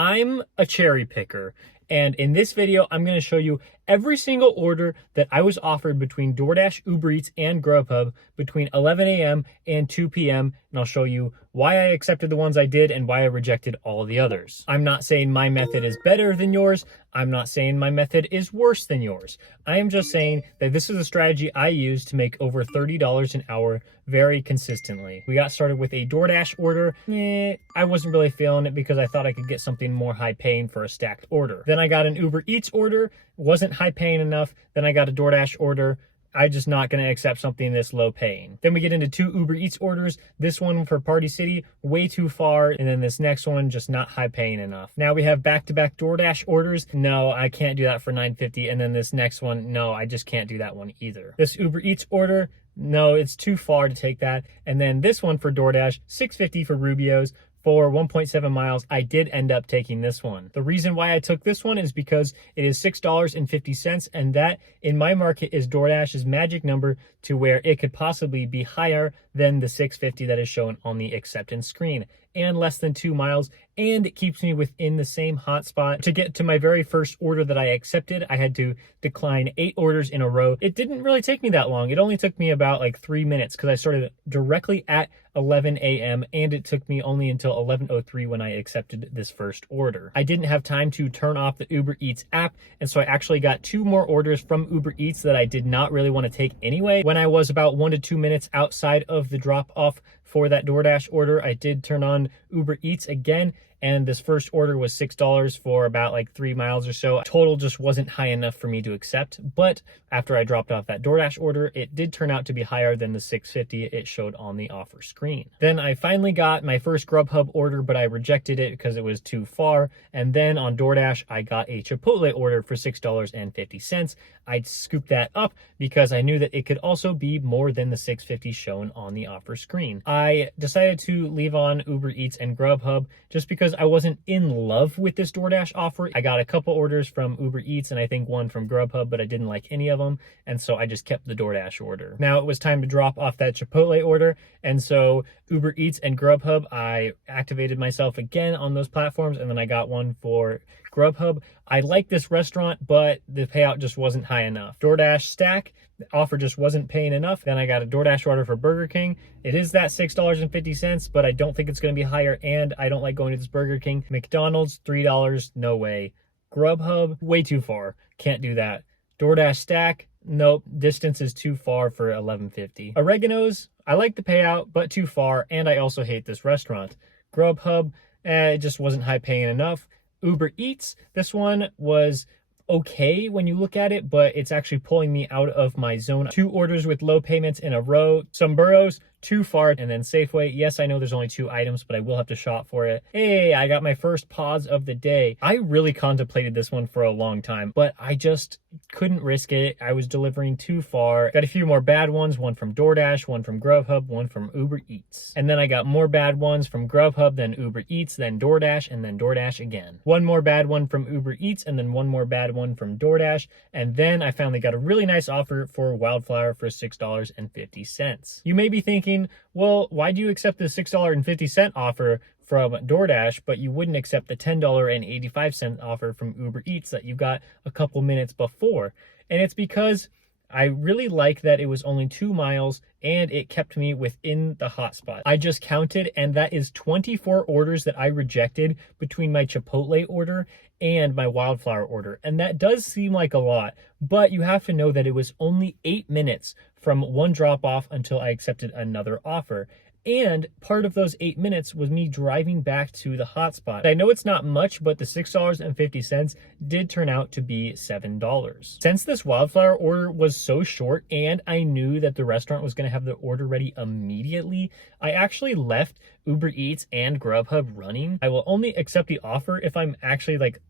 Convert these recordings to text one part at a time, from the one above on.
I'm a cherry picker, and in this video, I'm going to show you every single order that I was offered between DoorDash, Uber Eats, and Grubhub between 11 a.m. and 2 p.m. And I'll show you why I accepted the ones I did and why I rejected all the others. I'm not saying my method is better than yours. I'm not saying my method is worse than yours. I am just saying that this is a strategy I use to make over $30 an hour very consistently. We got started with a DoorDash order. I wasn't really feeling it because I thought I could get something more high paying for a stacked order. Then I got an Uber Eats order, wasn't high paying enough. Then I got a DoorDash order. I'm just not going to accept something this low paying. Then we get into 2 Uber Eats orders. This one for Party City, way too far. And then this next one, just not high paying enough. Now we have back-to-back DoorDash orders. No, I can't do that for $9.50. And then this next one, no, I just can't do that one either. This Uber Eats order, no, it's too far to take that. And then this one for DoorDash, $6.50 for Rubio's. For 1.7 miles, I did end up taking this one. The reason why I took this one is because it is $6.50, and that, in my market, is DoorDash's magic number to where it could possibly be higher than the $6.50 that is shown on the acceptance screen, and less than 2 miles, and it keeps me within the same hotspot. To get to my very first order that I accepted, I had to decline 8 orders in a row. It didn't really take me that long. It only took me about like 3 minutes because I started directly at 11 a.m. and it took me only until 11:03 when I accepted this first order. I didn't have time to turn off the Uber Eats app, and so I actually got 2 more orders from Uber Eats that I did not really want to take anyway. When I was about 1 to 2 minutes outside of the drop off for that DoorDash order, I did turn on Uber Eats again, and this first order was $6 for about like 3 miles or so. Total just wasn't high enough for me to accept, but after I dropped off that DoorDash order, it did turn out to be higher than the $6.50 it showed on the offer screen. Then I finally got my first Grubhub order, but I rejected it because it was too far. And then on DoorDash, I got a Chipotle order for $6.50. I scooped that up because I knew that it could also be more than the $6.50 shown on the offer screen. I decided to leave on Uber Eats and Grubhub just because I wasn't in love with this DoorDash offer. I got a couple orders from Uber Eats and I think one from Grubhub, but I didn't like any of them, and so I just kept the DoorDash order. Now it was time to drop off that Chipotle order, and so Uber Eats and Grubhub, I activated myself again on those platforms, and then I got one for Grubhub. I like this restaurant, but the payout just wasn't high enough. DoorDash stack, the offer just wasn't paying enough. Then I got a DoorDash order for Burger King. It is that $6.50, but I don't think it's going to be higher, and I don't like going to this Burger King. McDonald's, $3, no way. Grubhub, way too far, can't do that. DoorDash stack, nope, distance is too far for $11.50. Oregano's, I like the payout, but too far, and I also hate this restaurant. Grubhub, it just wasn't high paying enough. Uber Eats, this one was okay when you look at it, but it's actually pulling me out of my zone. 2 orders with low payments in a row. Some burros, too far. And then Safeway, yes, I know there's only 2 items, but I will have to shop for it. Hey, I got my first pause of the day. I really contemplated this one for a long time, but I just couldn't risk it. I was delivering too far. Got a few more bad ones, one from DoorDash, one from Grubhub, one from Uber Eats. And then I got more bad ones from Grubhub, then Uber Eats, then DoorDash, and then DoorDash again. One more bad one from Uber Eats, and then one more bad one from DoorDash. And then I finally got a really nice offer for Wildflower for $6.50. You may be thinking, well, why do you accept the $6.50 offer from DoorDash, but you wouldn't accept the $10.85 offer from Uber Eats that you got a couple minutes before? And it's because I really like that it was only 2 miles and it kept me within the hotspot. I just counted, and that is 24 orders that I rejected between my Chipotle order and my Wildflower order. And that does seem like a lot, but you have to know that it was only 8 minutes from one drop off until I accepted another offer. And part of those 8 minutes was me driving back to the hotspot. I know it's not much, but the $6.50 did turn out to be $7. Since this Wildflower order was so short and I knew that the restaurant was going to have the order ready immediately, I actually left Uber Eats and Grubhub running. I will only accept the offer if I'm actually like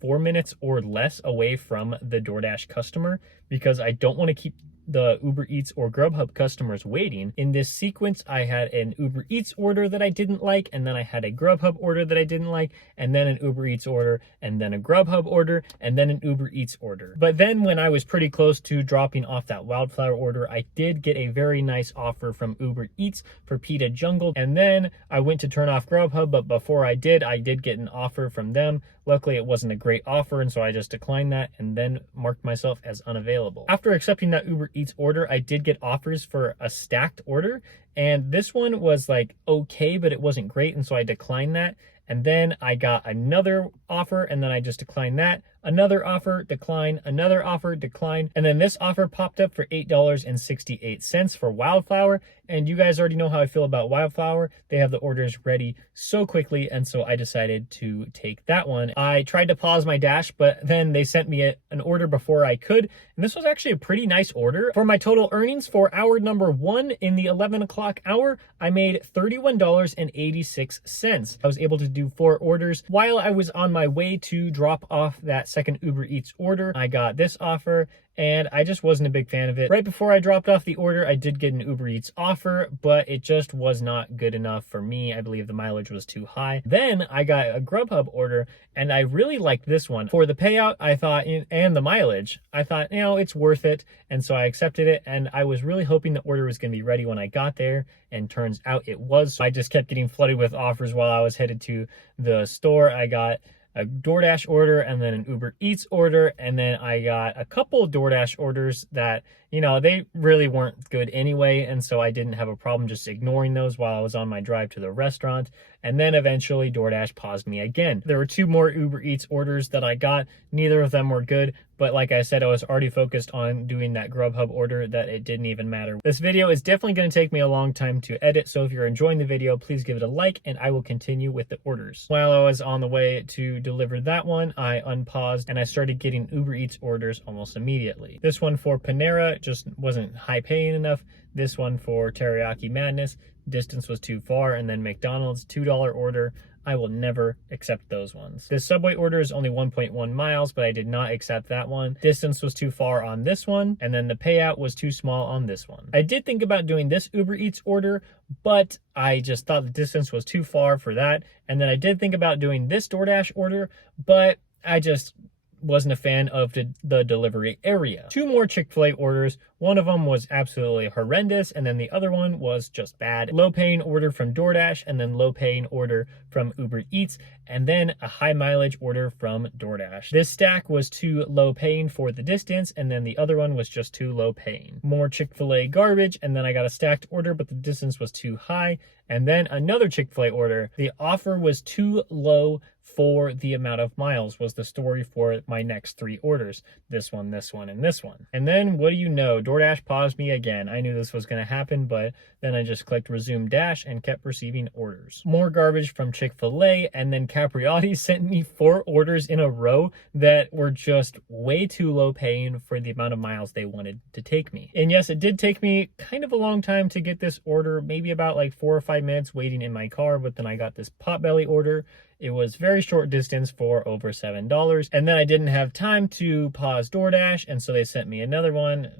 4 minutes or less away from the DoorDash customer, because I don't want to keep the Uber Eats or Grubhub customers waiting. In this sequence, I had an Uber Eats order that I didn't like, and then I had a Grubhub order that I didn't like, and then an Uber Eats order, and then a Grubhub order, and then an Uber Eats order. But then when I was pretty close to dropping off that wildflower order, I did get a very nice offer from Uber Eats for Pita Jungle, and then I went to turn off Grubhub, but before I did get an offer from them. Luckily, it wasn't a great offer, and so I just declined that and then marked myself as unavailable. After accepting that Uber Eats order, I did get offers for a stacked order, and this one was like okay, but it wasn't great, and so I declined that. And then I got another offer, and then I just declined that. Another offer, decline, another offer, decline. And then this offer popped up for $8.68 for wildflower. And you guys already know how I feel about wildflower. They have the orders ready so quickly, and so I decided to take that one. I tried to pause my dash, but then they sent me an order before I could. And this was actually a pretty nice order. For my total earnings for hour number 1 in the 11 o'clock hour, I made $31.86. I was able to do 4 orders. While I was on my way to drop off that second Uber Eats order, I got this offer, and I just wasn't a big fan of it. Right before I dropped off the order, I did get an Uber Eats offer, but it just was not good enough for me. I believe the mileage was too high. Then I got a Grubhub order, and I really liked this one. For the payout, I thought, and the mileage, I thought, it's worth it. And so I accepted it, and I was really hoping the order was going to be ready when I got there, and turns out it was. So I just kept getting flooded with offers while I was headed to the store. I got a DoorDash order, and then an Uber Eats order, and then I got a couple DoorDash orders that, they really weren't good anyway, and so I didn't have a problem just ignoring those while I was on my drive to the restaurant. And then eventually DoorDash paused me again. There were 2 more Uber Eats orders that I got. Neither of them were good, but like I said, I was already focused on doing that Grubhub order that it didn't even matter. This video is definitely going to take me a long time to edit, so if you're enjoying the video, please give it a like, and I will continue with the orders. While I was on the way to deliver that one, I unpaused, and I started getting Uber Eats orders almost immediately. This one for Panera just wasn't high paying enough. This one for Teriyaki Madness, distance was too far. And then McDonald's $2 order, I will never accept those ones. This Subway order is only 1.1 miles, but I did not accept that one. Distance was too far on this one, and then the payout was too small on this one. I did think about doing this Uber Eats order, but I just thought the distance was too far for that. And then I did think about doing this DoorDash order, but I just wasn't a fan of the delivery area. 2 more Chick-fil-A orders. One of them was absolutely horrendous, and then the other one was just bad. Low paying order from DoorDash, and then low paying order from Uber Eats, and then a high mileage order from DoorDash. This stack was too low paying for the distance, and then the other one was just too low paying. More Chick-fil-A garbage, and then I got a stacked order, but the distance was too high. And then another Chick-fil-A order. The offer was too low for the amount of miles, was the story for my next 3 orders. This one, and this one. And then, what do you know? DoorDash paused me again. I knew this was going to happen, but then I just clicked resume dash and kept receiving orders. More garbage from Chick-fil-A, and then Capriotti sent me 4 orders in a row that were just way too low paying for the amount of miles they wanted to take me. And yes, it did take me kind of a long time to get this order, maybe about like 4 or 5 minutes waiting in my car, but then I got this Potbelly order. It was very short distance for over $7. And then I didn't have time to pause DoorDash, and so they sent me another one.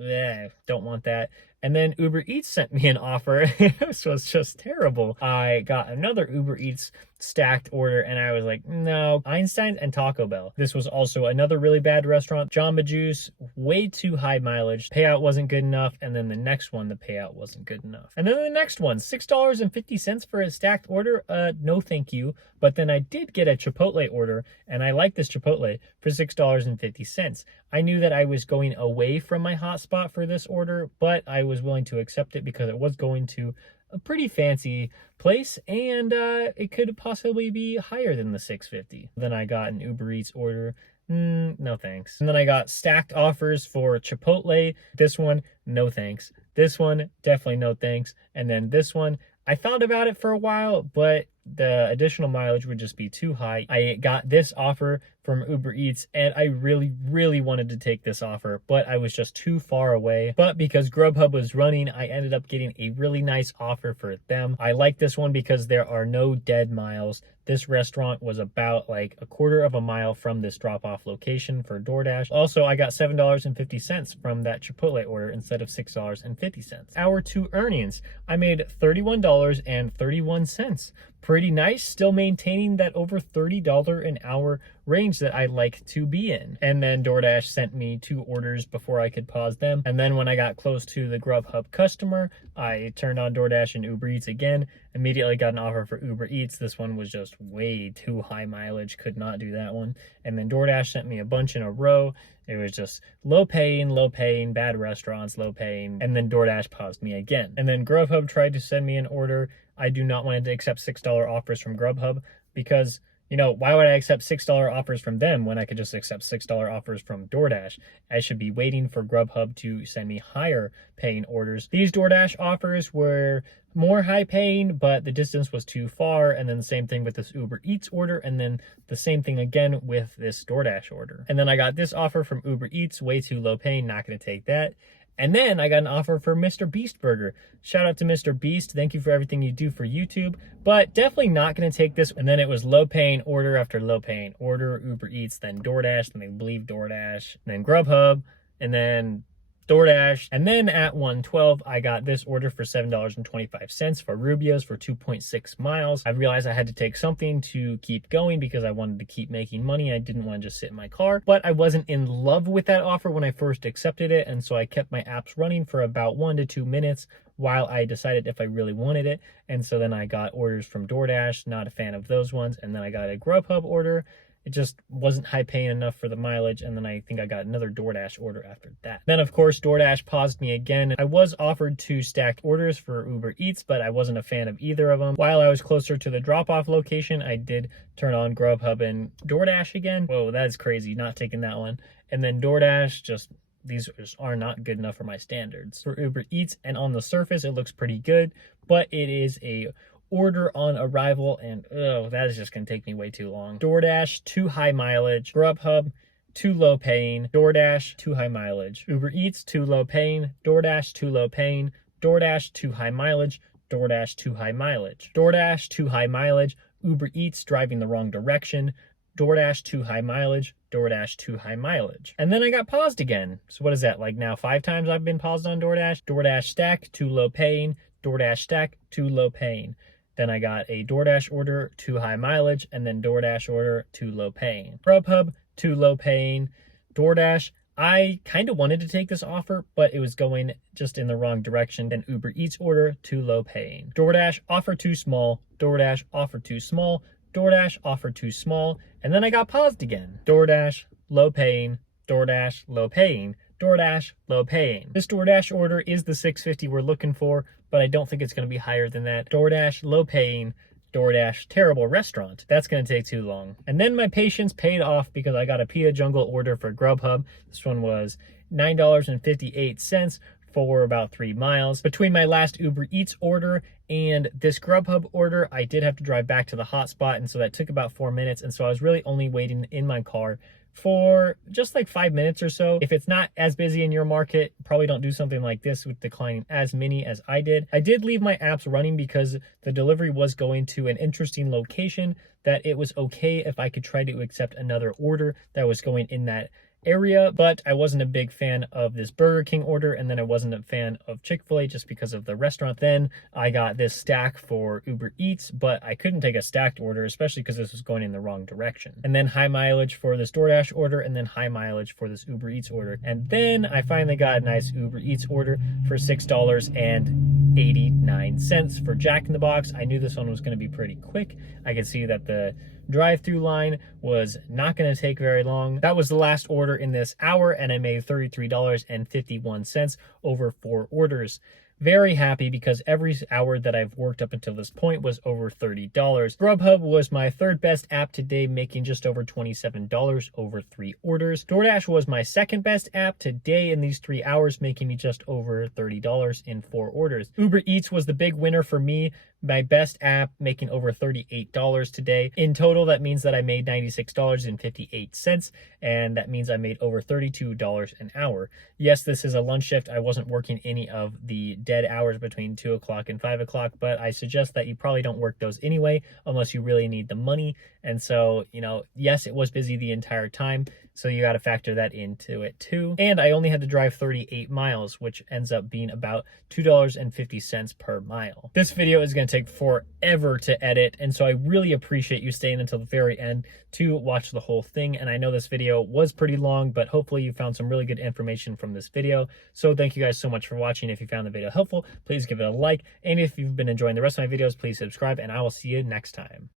Don't want that. And then Uber Eats sent me an offer. This was just terrible. I got another Uber Eats stacked order, and I was like, no. Einstein's and Taco Bell. This was also another really bad restaurant. Jamba Juice, way too high mileage. Payout wasn't good enough. And then the next one, the payout wasn't good enough. And then the next one, $6.50 for a stacked order. No thank you. But then I did get a Chipotle order, and I like this Chipotle for $6.50. I knew that I was going away from my hotspot for this order, but I was willing to accept it because it was going to a pretty fancy place, and it could possibly be higher than the $6.50. Then I got an Uber Eats order. No thanks. And then I got stacked offers for Chipotle. This one, no thanks. This one, definitely no thanks. And then this one, I thought about it for a while, but the additional mileage would just be too high. I got this offer from Uber Eats, and I really, really wanted to take this offer, but I was just too far away. But because Grubhub was running, I ended up getting a really nice offer for them. I like this one because there are no dead miles. This restaurant was about like a quarter of a mile from this drop-off location for DoorDash. Also, I got $7.50 from that Chipotle order instead of $6.50. Hour 2 earnings, I made $31.31. Pretty nice, still maintaining that over $30 an hour range that I like to be in. And then DoorDash sent me 2 orders before I could pause them. And then when I got close to the Grubhub customer, I turned on DoorDash and Uber Eats again, immediately got an offer for Uber Eats. This one was just way too high mileage, could not do that one. And then DoorDash sent me a bunch in a row. It was just low paying, bad restaurants, low paying. And then DoorDash paused me again. And then Grubhub tried to send me an order. I do not want to accept $6 offers from Grubhub because, you know, why would I accept $6 offers from them when I could just accept $6 offers from DoorDash? I should be waiting for Grubhub to send me higher paying orders. These DoorDash offers were more high paying, but the distance was too far. And then the same thing with this Uber Eats order. And then the same thing again with this DoorDash order. And then I got this offer from Uber Eats, way too low paying, not going to take that. And then I got an offer for Mr. Beast Burger. Shout out to Mr. Beast. Thank you for everything you do for YouTube, but definitely not going to take this. And then it was low paying order after low paying order, Uber Eats, then DoorDash, then they believe DoorDash, then Grubhub, and then DoorDash. And then at 1:12, I got this order for $7.25 for Rubio's for 2.6 miles. I realized I had to take something to keep going because I wanted to keep making money. I didn't want to just sit in my car, but I wasn't in love with that offer when I first accepted it. And so I kept my apps running for about 1 to 2 minutes while I decided if I really wanted it. And so then I got orders from DoorDash, not a fan of those ones. And then I got a Grubhub order. It just wasn't high paying enough for the mileage. And then I think I got another DoorDash order after that. Then of course, DoorDash paused me again. I was offered 2 stacked orders for Uber Eats, but I wasn't a fan of either of them. While I was closer to the drop-off location, I did turn on Grubhub and DoorDash again. Whoa, that is crazy, not taking that one. And then DoorDash, these just are not good enough for my standards. For Uber Eats, and on the surface, it looks pretty good, but it is a order on arrival, and that is just gonna take me way too long. DoorDash, too high mileage. Grubhub, too low paying. DoorDash, too high mileage. Uber Eats, too low paying. DoorDash, too low paying. DoorDash, too high mileage. DoorDash, too high mileage. DoorDash, too high mileage. Uber Eats, driving the wrong direction. DoorDash, too high mileage. DoorDash, too high mileage. And then I got paused again. So what is that, like now 5 times I've been paused on DoorDash? DoorDash stack, too low paying. DoorDash stack, too low paying. Then I got a DoorDash order, too high mileage, and then DoorDash order, too low paying. Grubhub, too low paying. DoorDash, I kind of wanted to take this offer, but it was going just in the wrong direction. Then Uber Eats order, too low paying. DoorDash, offer too small. DoorDash, offer too small. DoorDash, offer too small. And then I got paused again. DoorDash, low paying. DoorDash, low paying. DoorDash, low paying. This DoorDash order is the $6.50 we're looking for, but I don't think it's going to be higher than that. DoorDash, low paying. DoorDash, terrible restaurant. That's going to take too long. And then my patience paid off because I got a Pita Jungle order for Grubhub. This one was $9.58 for about 3 miles. Between my last Uber Eats order and this Grubhub order, I did have to drive back to the hotspot, and so that took about 4 minutes, and so I was really only waiting in my car for just like 5 minutes or so. If it's not as busy in your market, probably don't do something like this with declining as many as I did. I did leave my apps running because the delivery was going to an interesting location that it was okay if I could try to accept another order that was going in that area, but I wasn't a big fan of this Burger King order, and then I wasn't a fan of Chick-fil-A just because of the restaurant. Then I got this stack for Uber Eats, but I couldn't take a stacked order, especially because this was going in the wrong direction. And then high mileage for this DoorDash order, and then high mileage for this Uber Eats order. And then I finally got a nice Uber Eats order for $6.89 for Jack in the Box. I knew this one was going to be pretty quick. I could see that the drive-through line was not going to take very long. That was the last order in this hour, and I made $33.51 over 4 orders. Very happy because every hour that I've worked up until this point was over $30. Grubhub was my 3rd best app today, making just over $27 over 3 orders. DoorDash was my 2nd best app today in these 3 hours, making me just over $30 in 4 orders. Uber Eats was the big winner for me, My best app making over $38 today. In total, that means that I made $96.58, and that means I made over $32 an hour. Yes, this is a lunch shift. I wasn't working any of the dead hours between 2 o'clock and 5 o'clock, but I suggest that you probably don't work those anyway, unless you really need the money. And so, yes, it was busy the entire time, so you got to factor that into it too. And I only had to drive 38 miles, which ends up being about $2.50 per mile. This video is going to take forever to edit, and so I really appreciate you staying until the very end to watch the whole thing. And I know this video was pretty long, but hopefully you found some really good information from this video. So thank you guys so much for watching. If you found the video helpful, please give it a like. And if you've been enjoying the rest of my videos, please subscribe, and I will see you next time.